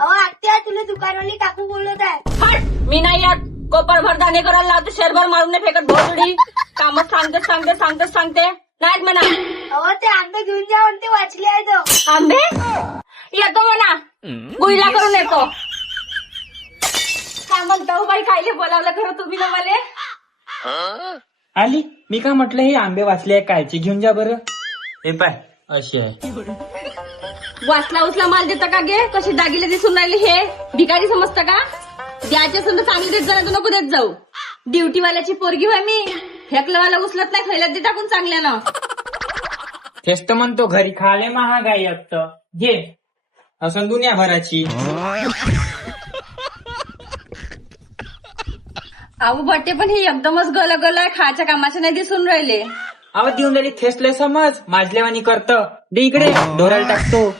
अहो आत्या, तुला दुकानवाली काकू बोलत आहे. हट, मी नाही यात. कोपरभर दाणे करायला लावते, शेरभर मारून नाही फेकत भोसडी. कामच सांगते नाहीत म्हणा. अहो ते आंबे घेऊन जा म्हणते, वाचले आहे तो. आंबे येतो म्हणा, गुईला करून येतो. काय म्हणता बाई, खायले बोलावलं खरं तुम्ही ना मला. आली, मी का म्हटलं हे आंबे वाचले आहे, कायचे घेऊन जा बरं. हे पाय अशी आहे. वाचला उचला माल देता का गे? कशी दागिले दिसून राहिले हे? भिकारी समजता का? द्यायचे असून तर चांगली देत जा, नको देत जाऊ. ड्युटीवाल्याची पोरगी होय मी. फेकलवाला उचलत नाही, खैल्यात दे टाकून चांगल्यानं. तेच तर म्हणतो, घरी खाले महागाई असतं. घे असं दुनियाभराची. अहो बट्टे, पण हे एकदमच गल खायच्या कामाचे नाही दिसून राहिले. आवाज देऊन राहिली, थेसले समज माजल्यावानी करत. दे इकडे, ढोराला टाकतो.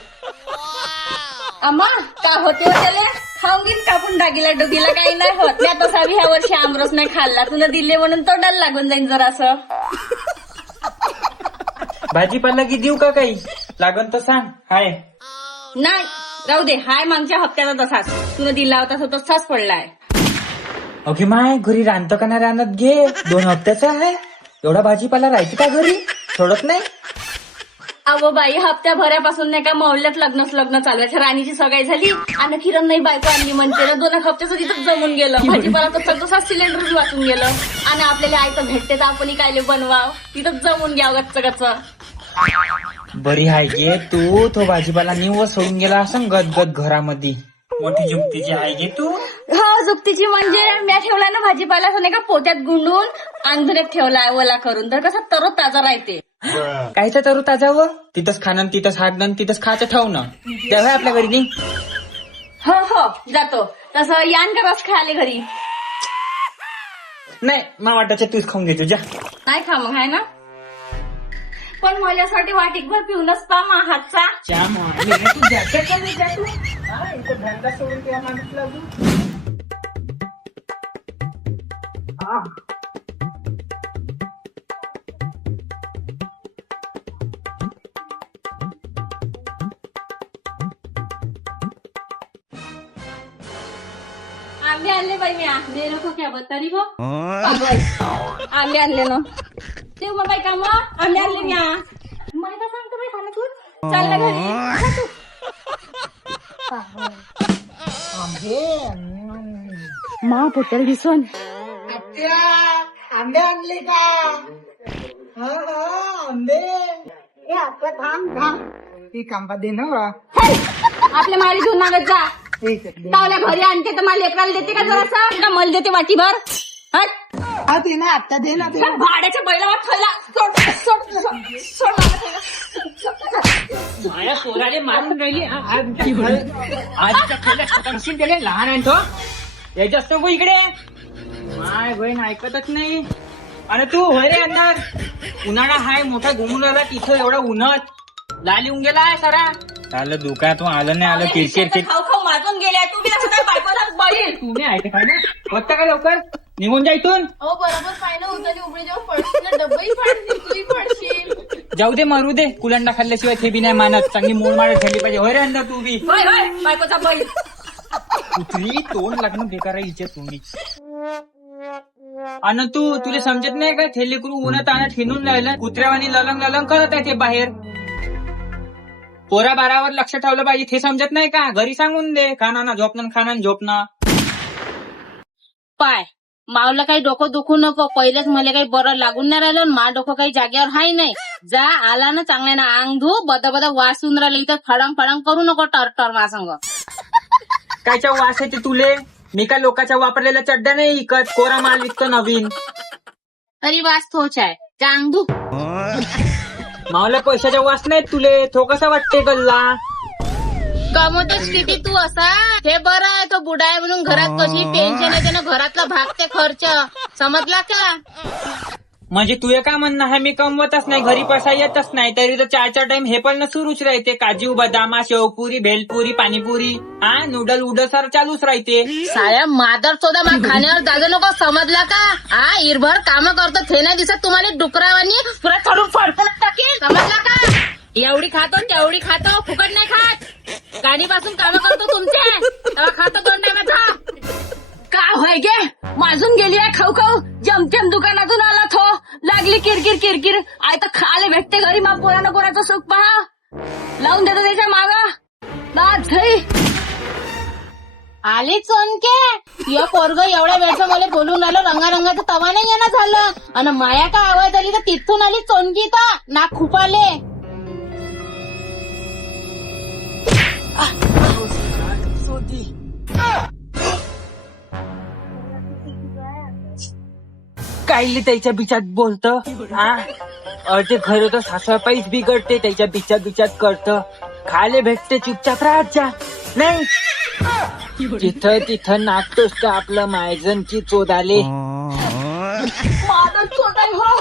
अम्मा का होते हो त्याला? खाऊन घेईन कापून दागिला डोगीला, काही नाही होत. मी तसा ह्या वर्षी आमरस नाही खाल्ला, तुला दिले म्हणून तोंडाला लागून जाईन जरासं. भाजीपाला की देऊ का काही? लागन तर सांग. हाय नाही राहू दे, हाय मागच्या हप्त्याचा तसाच. तुला दिला होता तो तसाच पडलाय. ओके माय, घरी रांधतं का नाही राहत? घे, 2 हप्त्याचा आहे. एवढा भाजीपाला राहायचं का घरी? सोडत नाही. अहो बाई, हप्त्या भरापासून नाही का मौल्यात लग्न चालू आहे. राणीची सगाई झाली आणि किरण नाही बायको आणली म्हणते ना. 2 हप्त्याचं तिथंच जमून गेलं. भाजीपाला तर तसाच सिलेंडर वाचून गेलं. आणि आपल्याला आयतं भेटते तर आपण कायले बनवाव, तिथंच जमून घ्याव गच्च. बरी हाय गे तू. तो भाजीपाला निव्वळ सोडून गेला असं गदगद घरामध्ये. मोठी जुक्तीची आहे गे तू. हा, जुक्तीची म्हणजे मी ठेवलाय ना भाजीपाला असं नाही का पोत्यात गुंडून अंधुऱ्यात ठेवलाय ओला करून, तर कसं तरो ताजा राहते. कायचं तरू ताजा व? तिथंच खाणं, तिथंच हागणं, तिथंच खायचं ठेवणं. तेव्हा आपल्या घरी नाही. हो जातो. तसं यान का रस खायला घरी? नाही, मला वाटायचं तूच खाऊन घे तुझ्या. नाही खा मग, आहे ना. पण माझ्यासाठी वाटीकभर पिऊनच पा मा हातचा. तू जाते का नाही जातो? हा, इथं धंदा सोडून तुला माणूस लागू. आंबे आणले बाई मी. दे नको क्या बतारी गो. आंबे आणले ना. देऊ मग बाई का मग? आंबे आणले मी. मला काय सांगतो बाई खाणं तू? चाल ना घरी. मा पोटल दिसून. आंबे आणले का? आंबे एक आंबा दे ना. आपल्या मारी घेऊन मागत जा. तावल्या घरी आणते तर मला लेकराला देते का जरासा? का मला देते वाटीभर? हट. दे ना, आत्ता दे ना. त्या भाड्याच्या बैलावर थैला सोड माझ्या पोराले मारून राहिली. आजच्या खोल्यात गेले लहान आहे तो. यायचं असतं गो इकडे. माय बहीण ऐकतच नाही. आणि तू होय रे अंधार. उन्हाळा हाय मोठा घुमून आला तिथं, एवढा उन्हात लाल येऊन गेलाय सारा. आलं दुकानातून आलं नाही आलं किरकिर. खाऊ मागून गेल्या. तू बी असं काय बायकोला बळी. तुम्ही ऐकत आहे ना? बघता का लवकर निघून जा इथून. अहो बरोबर पाहिलं होतं, उघडे जेव्हा पडशील डब्बही पाडशील, तुही पडशील. जाऊ दे, मरू दे. कुलंडा खाल्ल्याशिवाय ते बी नाही मानत. चांगली मोड मारत झाली पाहिजे. होय रे अंधार तू बी. होय बायकोचा बळी. कुठली तोंड लागणं बेकार आहे हिच्या तोंडी. आणि तुला समजत नाही का? थेली करू उन्हात आणत हिंडून राहिलं. कुत्र्यावानी ललंग करत आहे ते बाहेर. पोरा बारावर लक्ष ठेवलं पाहिजे, ते समजत नाही का? घरी सांगून दे. खाना झोपणं झोपणं. पाय मावला काही डोकं दुखू नको. पहिलेच मला काही बरं लागून नाही राहिलं. मा डोकं काही जागेवर हाय नाही. जा आला ना चांगल्यानं अंग धू. बदा वासून राहिलं इथं. फडंग करू नको टर मासंग. कायच्या वास येते तुले? मी काय लोकांच्या वापरलेल्या चड्ड्या नाही इकत. कोरा माल विकतो नवीन. तरी वास तोच आहे. जा अंग धू. मावल्या पैशाच्या वास नाही तुले. तो कसा वाटते गल्ला? कमवतोच किती तू असा? हे बरं आहे तो बुडा आहे म्हणून घरात कशी पेन्शन येते ना, घरातला भागते खर्च. समजला का? म्हणजे तुझे काय म्हणणं आहे मी कमवतच नाही, घरी पैसा येतच नाही, तरी तर 4 टाइम हे पण सुरूच राहते. काजू बदामा शेवपुरी भेलपुरी पाणीपुरी नूडल उडल सर चालूच राहते. साया मादर चोदा मा खाण्यावर दादा नको. समजला का? इरभर काम करतो. थे नाही दिसत तुम्हाला डुकरावानी पुरा चढून फडकून टाकेल. समजला का? एवढी खातो तेवढी खातो, फुकट नाही खात. गाडीपासून कामं करतो तुमचे, तेव्हा खातो 2 टायमाचा. का होय गे माजून गेली आहे खाऊ खाऊ. जमतेम दुकानातून आला थो, लागली किरकिर किरकिर. आय तर खाले भेटते घरी, मा पोरानं पोराचं सुख पहा. लावून देतो त्याच्या मागा नाच घरी. आले चोनके, या पोरग एवढ्या वेळचं मला बोलून आलं, रंगारंगाचं तवा नाही येणं झालं. आणि माया का आवाज आली तर तिथून आली चोनकी, तर नाक खुपाले. कायले त्याच्या बिचात बोलतं हा. अर्धे घर तर सासूबाईच बिघडते, त्याच्या बिचात करतं. खाले भेटते चुपचाप राहत जा. नाही तिथं नाकतोस का आपलं मायजनची चोदाले. माझं छोटाय हो,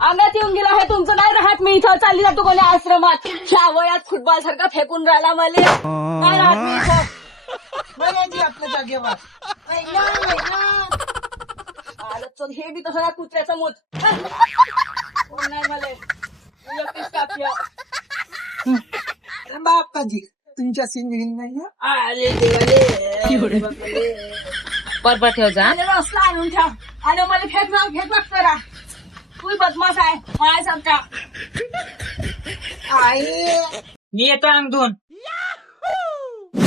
अंगात येऊन गेला हे तुमचं नाही राहत. मी इथं चालली जातो कोणी आश्रमात. ह्या वयात फुटबॉल सारखा फेकून राहिला मला, नाही राहत मी इथं. बघायची आपल्या जागेवर. आलं चल, हे बी तसं ना कुत्र्याचं मूत. कोण नाही मला, मी एकटीच कापली. बाप्पाजी तुमच्या सिंगल नाही ना? अरे देवाले. बरोबर ठेव जा. आणि रस्ता आणून ठेव. आणि मला फेक करा. तू बदमाश आहे माझ्यासारखा. आई मी येतो अंगधून.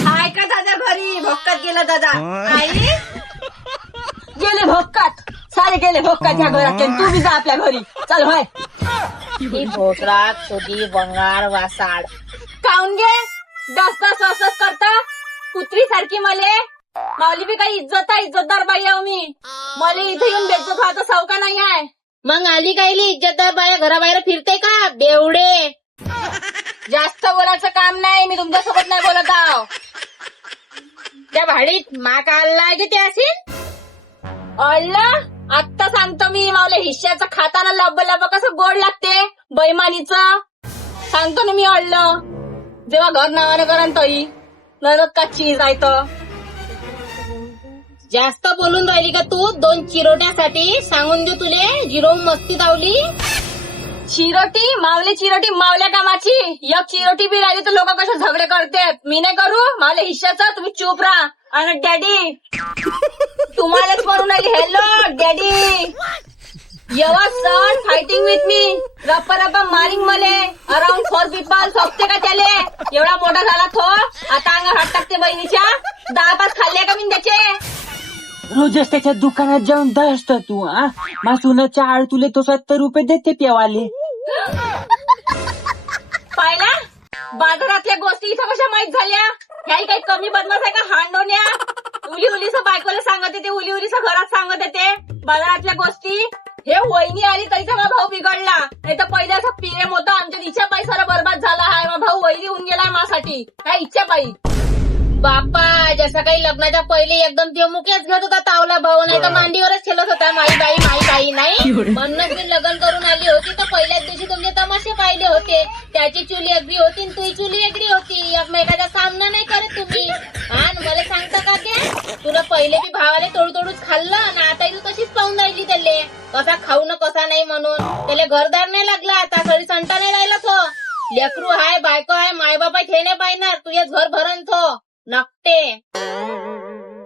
आहे का दादा घरी? भक्कात गेला दादा. आई गेले भक्कात, सारे गेले भक्कात ह्या घरात. तू बी जा आपल्या घरी, चल होय. ही भोसरात सोदी बंगार वासाड. काऊन गे जास्त असंच करता कुत्री सारखी मले. माऊली बी काही इज्जतदार बाई आहो मी. मला इथे येऊन भेटतो खायचा सौका नाही आहे. मग आली कायली इज्जतदार बाया घराबाहेर फिरते का बेवडे. जास्त बोलायचं काम नाही, मी तुमच्यासोबत नाही बोलत आहो. त्या भाडीत मा काढला की ते असेल. अळलं आत्ता सांगतो मी. मावले हिश्श्याचं खाताना लब कसं गोड लागते बैमानीचं. सांगतो ना मी अळलं. जेव्हा घर नावानं करा तई नरत का चीज आहे तर. जास्त बोलून राहिली का तू. 2 चिरोट्यासाठी सांगून देऊ तुले, जिरो मस्ती दावली. चिरोटी मावले, चिरोटी मावल्या कामाची. एक चिरोटी बी राहिली तर लोक कसे झगडे करतात. मी नाही करू मावले हिश्श्याचं. तुम्ही चूप राहा. आणि डॅडी तुम्हालाच म्हणून राहिली, हॅलो डॅडी यवा सन फायटिंग विथ मी. रप्पा मारिंग मले. अराउंड 4 पीपल सोपते का त्याले. एवढा मोठा झाला तो, आता अंगावर हात टाकते बहिणीच्या. 10-5 खाल्ले का मी त्याचे. रोजच त्याच्या दुकानात जाऊन दसत तू. हा मासून चाळ तुले तो 70 रुपये देते पेवाले. पाहिला बाजारातल्या गोष्टी इथं कशा माहित झाल्या. ह्याही काही कमी बदमाश आहे का हांडोन्या. उलीस बायकोला सांगत येते, उलीस घरात सांगत येते बाजारातल्या गोष्टी. हे वहिनी आली तरी माझा भाऊ बिघडला. नाही तर पहिले असं पीएम होतं आमच्या इच्छा पायी सारा बरबाद झाला आहे. माझा भाऊ वहिनी होऊन गेलाय माझ्यासाठी काय इच्छा पायी. बाप्पा जसं काही लग्नाच्या पहिले एकदम ते मुकेच घेत होता तावला भाऊ, नाही तर मांडीवरच खेळत होता माई बाई नाही. म्हणूनच मी लग्न करून आली होती तर पहिल्याच दिवशी तुमचे तमाशे पाहिले होते. त्याची चुली अगदी होती तुझी चुली वेगळी होती. एकमेकाचा सामना नाही करत तुम्ही. आणि मला सांगता का ते तुला पहिले बी भावाने तोडूच खाल्लं आणि आता तू तशीच पाहून राहिली त्याले. कसा खाऊ न कसा नाही म्हणून. त्याला घरदार नाही लागला, आता घरी संटा नाही राहिला तो. लेकरू हाय बायको आहे मायबाप आहे, नाही पाहिणार तुझ्याच घर भरण तो नकटे.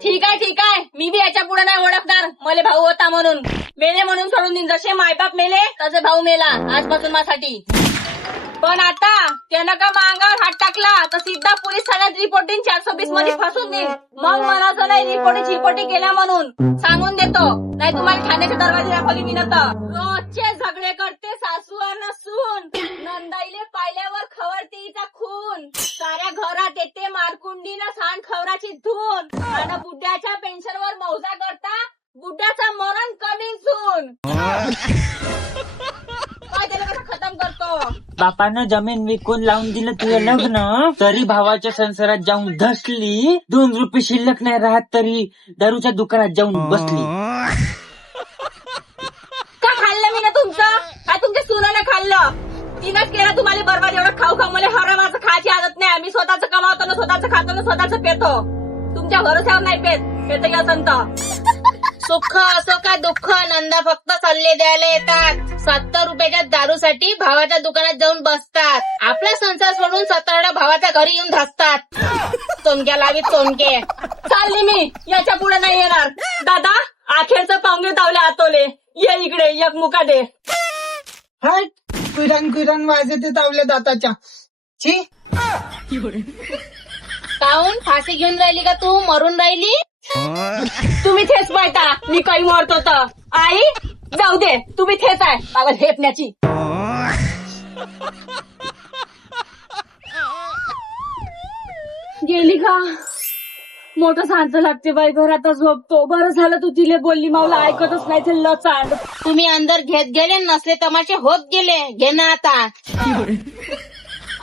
ठीक आहे मी बी याच्या पुढे नाही ओळखणार मले भाऊ होता म्हणून. मेले म्हणून सोडून देईन. जसे मायबाप मेले तसे भाऊ मेला आजपासून माझ्यासाठी. पण आता त्यानं का मांगावर हात टाकला तर सिद्धा पोलीस ठाण्यात रिपोर्टिंग 420 मध्ये फसून देईन. मग म्हणायचं नाही रिपोर्टिंग केल्या म्हणून सांगून देतो. नाही तुम्हाला ठाण्याच्या दरवाजे दाखवली मी नव्हतं. रोजचे झगडे करते सासू आणि सून. नंदाईले पाहिल्यावर खवरते हिचा खून. साऱ्या घरात येते मारकुंडीनं सांड खवराची धून. आणि बुड्याच्या पेन्शनवर मौजा करता बुड्याचं मरण कमी सून. काय त्याला कसं खतम करतो. बापानं जमीन विकून लावून दिलं तुझं लग्न, तरी भावाच्या संसारात जाऊन धसली. 2 रुपये शिल्लक नाही राहत तरी दारूच्या दुकानात जाऊन बसली. का खाल्लं मी ना तुमचं. काय तुमच्या सुनानं खाल्लं. तिनंच केलं तुम्हाला बरबाद. एवढं खाऊ मला हरामाचं खायची आदत नाही. आम्ही स्वतःच कमावतो ना स्वतःच खातो ना स्वतःच पेतो. तुमच्या भरोश्यावर नाही पेत असंत. सुख असो का दुःख नंदा फक्त सल्ले द्यायला येतात. 70 रुपयाच्या दारूसाठी भावाच्या दुकानात जाऊन बसतात. आपला संसार सोडून 17 भावाच्या घरी येऊन धसतात. तोंडक्या लावीत तोंडके. चालली मी, याच्या पुढे नाही येणार. दादा, अखेरचं पाहुणे तावले आतोले. ये इकडे, एक मुका दे. हट कुरण वाजते तावल्या दाताच्या. छी. काहून फाशी घेऊन राहिली का तू? मरून राहिली? तुम्ही थेच पाहता, मी काही मरतो तर. आई, जाऊ दे, तुम्ही थेच आहे बाबा हेपण्याची. गेली का? मोठं सांच लागते बाई, घरातच झोपतो. बरं झालं तू तिले बोलली, मला ऐकतच नाही ते लचांड. तुम्ही अंदर घेत गेले, नसले तमाशे होत गेले. घे ना आता.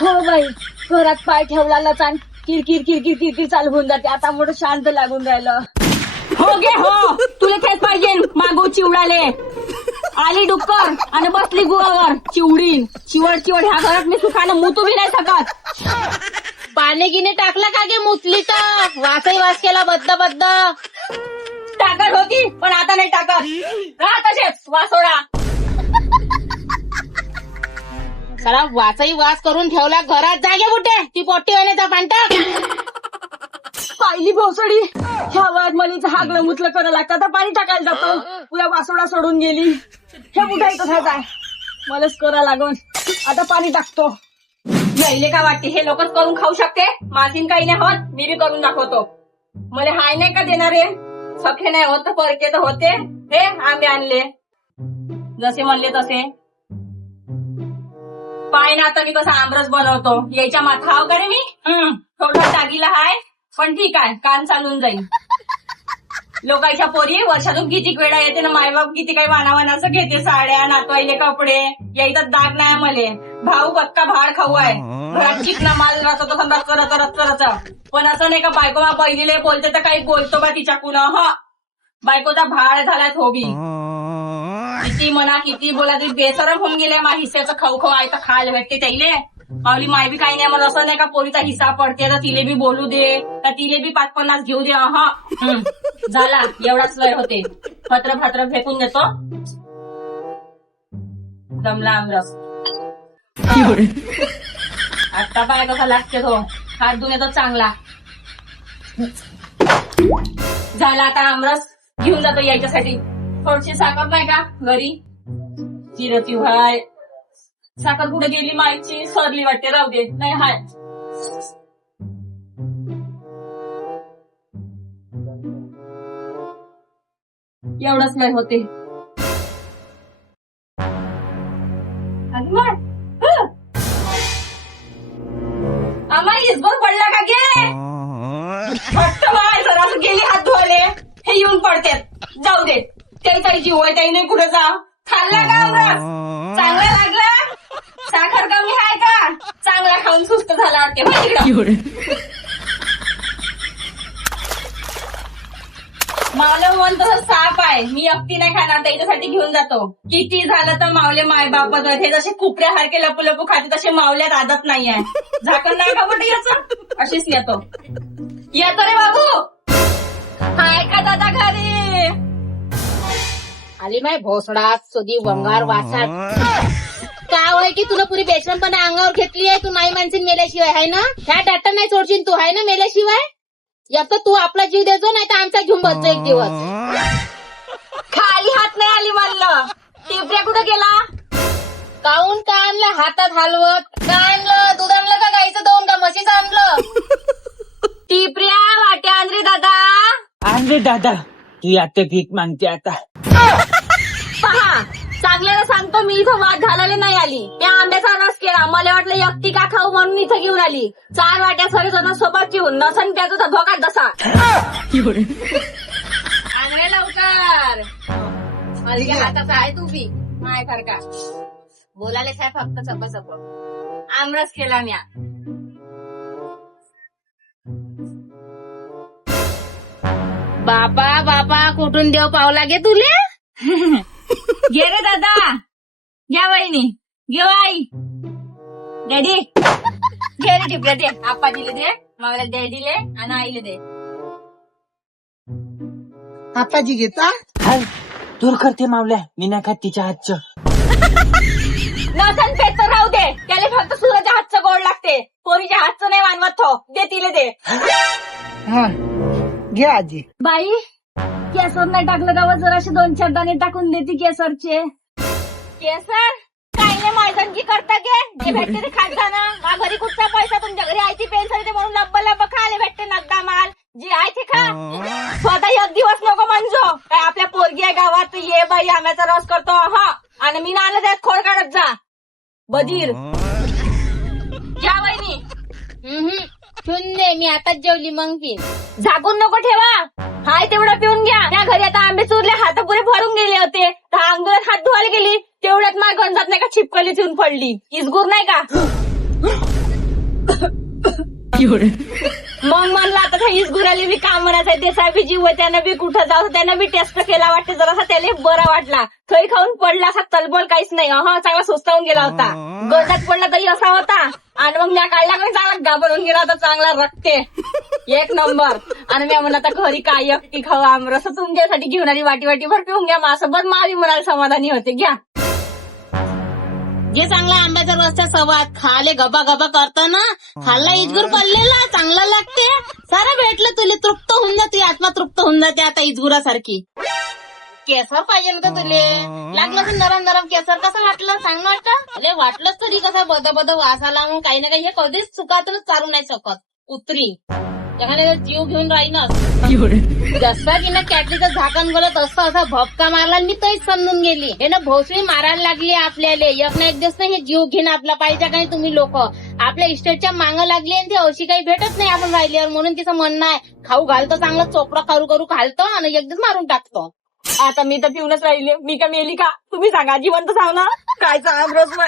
हो बाई, घरात पाय ठेवला लचांड किरकिर किरकिर किरकिर चालू होऊन जाते. आता मोठं शांत लागून राहिलं. हो गे हो, तुला तेच पाहिजे. मागो चिवडाले आली डुक्कर आणि बसली गुवावर. चिवडीन चिवड चिवड. ह्या घरात मी सुखानं मुतू बी नाही शकत. पाणी गिने टाकला का गे मुचली तर? वासही वास केला बद्द बद्द. टाकत होती पण आता नाही टाकत. राहा तसेच वासोडा. खरा वासही वास करून ठेवला घरात. जागे कुठे ती पोट्टी वाण्याचा पांटा? पाहिली भोसडी. ह्या वयात मनीचं हागलं मुतलं करायला लागतं. आता पाणी टाकायला जातो. पुऱ्या वासोडा सोडून गेली. हे कुठे तसाच आहे. मलाच करा लागून. आता पाणी टाकतो. यायले का वाटते हे लोकच करून खाऊ शकते? मासीन काही नाही होत, मी बी करून दाखवतो. मला हाय नाही का देणारे? सखे नाही होत तर परके तर होते. हे आंबे आणले जसे म्हणले तसे. पाय ना आता मी कसा आमरस बनवतो. याच्या माथाव का रे मी? थोडं टाकीला हाय पण ठीक आहे, काम चालून जाईल. लोकांच्या पोरी वर्षातून किती वेळा येते ना. मायबाप किती काही वानावानाचं घेते. साड्या नातवाईले कपडे. यायचं दाग नाही मले. भाऊ पक्का भाड खाऊ आहे. घरात चिकना माल राहतो तो समजा करत. पण असं नाही का बायको मा बहिणीले बोलते तर काही बोलतो बा तिच्याकून. बायकोचा भाड झालाय थोबी. किती म्हणा किती बोला तरी बेसरम होऊन गेले. मा हिस्स्याचं खाऊ आहे तर खायला भेटते त्याईले. माऊली माय बी काही नाही मला. असं नाही का पोरीचा हिस्सा पडते तर तिले बी बोलू दे, तर तिले बी 5-50 घेऊ दे. झाला एवढाच लय होते. फत्र फेकून देतो. जमला आमरस. आता पाय कसा लागते तो. हात धुऊन येतो चांगला. झाला आता आमरस घेऊन जातो यायच्यासाठी. थोडीशी साखर नाही का घरी? जिरती व्हाय. साखर कुठे गेली मायची? सरली वाटते. राहू दे. नाही हाय. एवढंच नाही होते. आम्हा इसभर पडला का गे? फक्त बाय जरा गेली हात धुवाले. हे येऊन पडते. जाऊ दे. त्याही जीव आहे त्याही नाही कुठे जा. खाल्ला का आमरस? चांगला लागला? साखर कमी आहे का? चांगला खाऊन सुस्त झाला वाटते. मावले मन तसं साप आहे. मी एकटी नाही खाणार. त्याच्यासाठी घेऊन जातो. किती झालं तर मावले माय बापच हे जसे कुपऱ्यासारखे लपू खाते तसे मावल्यात आदत नाही आहे. झाकण नाही का कुठे याचं? अशीच येतो रे बाबू. हाय का दादा घरी? आली माय भोसडा सुधी वंगार वासात. काय होय की तुला पुरी बेचणपणा अंगावर घेतली आहे. तू नाही मानसीन मेल्याशिवाय आहे ना? ह्या डाटा नाही सोडशील तू आहे ना मेल्याशिवाय? एक तर तू आपला जीव देतो नाही तर आमचा घेऊन बसतो एक दिवस. खाली हात नाही आली म्हणलं. टिपऱ्या कुठं गेला? काऊन का आणलं हातात हलवत? का आणलं? दूध आणलं का गाईचं दोन का म्हशीचं आणलं? टिपऱ्या वाट्या आणली दादा. आणले दादा. ती आता भीक मागते आता. पहा चांगल्याला सांगतो मी इथं वाद घालायला नाही आली. त्या आंब्याचा रस केला. मला वाटलं एकटी का खाऊ म्हणून इथं घेऊन आली. 4 वाट्या सगळेजण सोबत घेऊन नसन त्याचा धोका दसा. आणले लवकर. माझ्या हाताचा आहे तू बी माय सारखा. बोलायला काय फक्त सप आमरस केला म्या. बापा कुठून देव पावला गे तुले? घे रे दादा. घ्या वहिनी. घे आई. डॅडी घे रे टिपऱ्या दे. आप्पा दिले दे. मला डॅडीले आणि आईले दे. आपाजी घेता हाय दूर करते मावल्या मी नाही खात तिच्या हातचं. नसन पेत तर राहू दे, त्याला फक्त सूरजच्या हातचं गोड लागते, पोरीच्या हातचं नाही मानवत तो. दे तिले दे. हा घे आजी. बाई केसर नाही टाकलं का जराशे 2-4 दाणे टाकून देते केसरचे. केसर काय नाही मैदानगी करता गे, जे भेटते ते खात जा ना. मा घरी कुठचा पैसा, तुमच्या घरी आयती पेन्सिल ते म्हणून लब्ब खायला भेटते नगदा माल. जे आहे ते खा, स्वतः एक दिवस नको म्हणजो. काय आपल्या पोरगी आहे गावात तर ये बाई आंब्याचा रस करतो हा, आणि मी नाला त्यात खोड काढत जा बधीर. या वहिनी शून्य, मी आताच जेवली मग पी. झाकून नको ठेवा, हाय तेवढं पिऊन घ्या. त्या घरी आता आंबे चुरले, हात पुरे भरून गेले होते, तर अंगुरात हात धुवायला गेली तेवढ्यात माझ्या गंजात नाही का छिपकली येऊन पडली. इसगूर नाही का. मग म्हणलं आता त्या इसगुराली बी काम म्हणायचं, देसा बी जीव त्यानं बी कुठं जाऊ, त्यानं बी टेस्ट केला वाटते जरासा, त्याला बरा वाटला. थई खाऊन पडला असा तलबोल काहीच नाही, हा चांगला सुस्तावून गेला होता. गंजात पडला तरी असा होता, आणि मग मी काढला पण चांगला घाबरून गेला होता, चांगला रक्ते एक नंबर. आणि मी म्हणलं आता घरी काय एकटी खाऊ आमरस, तुमच्यासाठी घेऊन आली वाटी भर पिऊन घ्या. असं बरं मावी म्हणाल समाधानी होते. घ्या जे चांगला आंब्याचा रसचा सवाद खाले गबा गबा करतो ना, खाल्ला इजगुर पडलेला चांगला लागते. सारं भेटलं तुले, तृप्त होऊन जाते, आत्मा तृप्त होऊन जाते आता इजगुरासारखी. केसर पाहिजे ना तुले, लागलं तर नरम नरम केसर. कसं वाटलं सांग ना. वाटलंच तरी कसा बद वास आला म्हणून काही ना काही हे कधीच चुकातच चालू नाही शकत. उतरी एखाद्या जीव घेऊन राहीनच. जसा की ना कॅटलीचं झाकण गलत असतं, असा भपका मारला मी तोच समजून गेली. हे ना भोसरी मारायला लागली आपल्याला. एक ना एक दिवस नाही हे जीव घेणं आपला पाहिजे का नाही. तुम्ही लोक आपल्या इस्टेटच्या मागं लागली आणि ते अशी काही भेटत नाही आपण राहिल्यावर, म्हणून तिचं म्हणणं आहे खाऊ घालतो चांगलं चोपडा करू घालतो आणि एकदाच मारून टाकतो. आता मी तर पिऊनच राहिले, मी का मेली का. तुम्ही सांगा, जिवंत सांग ना. काय आमरस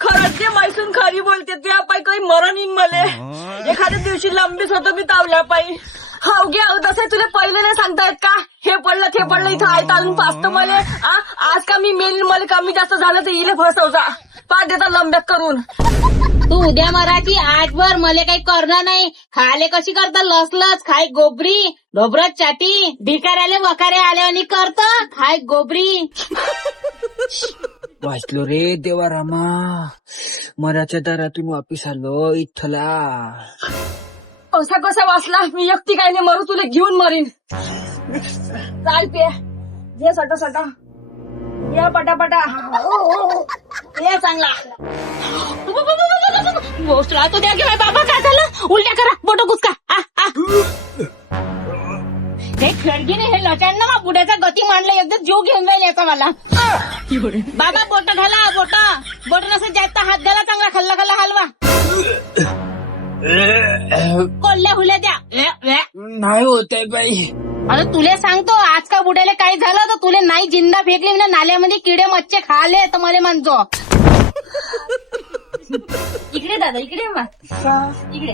खरंच जे मैसून खरी बोलते त्या पायी काही मरण येईन मले. एखाद्या दिवशी लंबीच होतं मी तावल्या पायी. हाव घ्या तसे तुला पहिले नाही सांगता येत का, हे पडलं इथं आहे तालून पाचतं मले. आज का मी मेली, मला कमी जास्त झालं तर इले फसवजा, पाच देता लंब्यात करून. तू उद्या मराठी आजवर मले काही करणार नाही. खाले कशी करता लसलस, खाय गोबरी ढोबरत चाटी. भिकाऱ्याले वकारे आले आणि करत खाय गोबरी. वाचलो रे देवा रामा, मराच्या दारातून वापिस आलो इथला. असा कसा वाचला, मी एकटी काय नाही मरू, तुला घेऊन मरीन. चाल पे घे सटा या पटापटा ये चांगला. गोष्टला तो द्या की बाबा, काय झालं. उलट्या करा, बोट घुसका. हे खडगीने हे लचांना मा पुढ्याचा गती मांडला, एकदा जीव घेऊन जाईल याचा मला. बाबा बोट घाला, बोट नसेल जास्त हात घाला, चांगला खाल्ला हलवा. कोल्ह्या हुल्या द्या. नाही होत आहे बाई. अरे तुले सांगतो, आज का बुड्याला काय झालं तर तुले नाही जिंदा फेकली ना नाल्यामध्ये किडे मच्छे खाले तर मला म्हणतो. इकडे दादा, इकडे इकडे.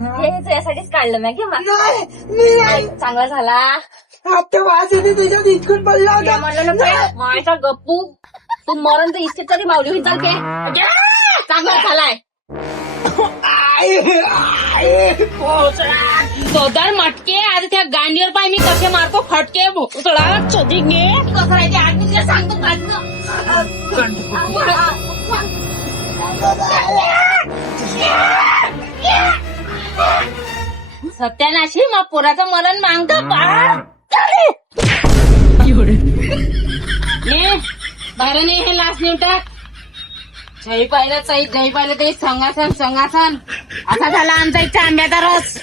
हे यासाठीच काढलं ना घे. नाही चांगला झाला. आता वास येते तुझ्यात इतकून पडला होता. म्हणलं ना माझा गप्पू, तू मरण तर इच्छित तरी मावली होईल. चालते चांगला झालाय. गोदार मटके आज त्या गांडीवर पाय मी कसे मारतो फटके. भोसळा चोदिंगे कसं राहायचे आज मी तुला सांगतो. सत्यानाशी मग पोराचं मरण मागतो. बाहेर नाही हे लाच निवटा. जय पाहिलं ते संघासन. असा झाला आमचा इच्छा आंब्याचा रस.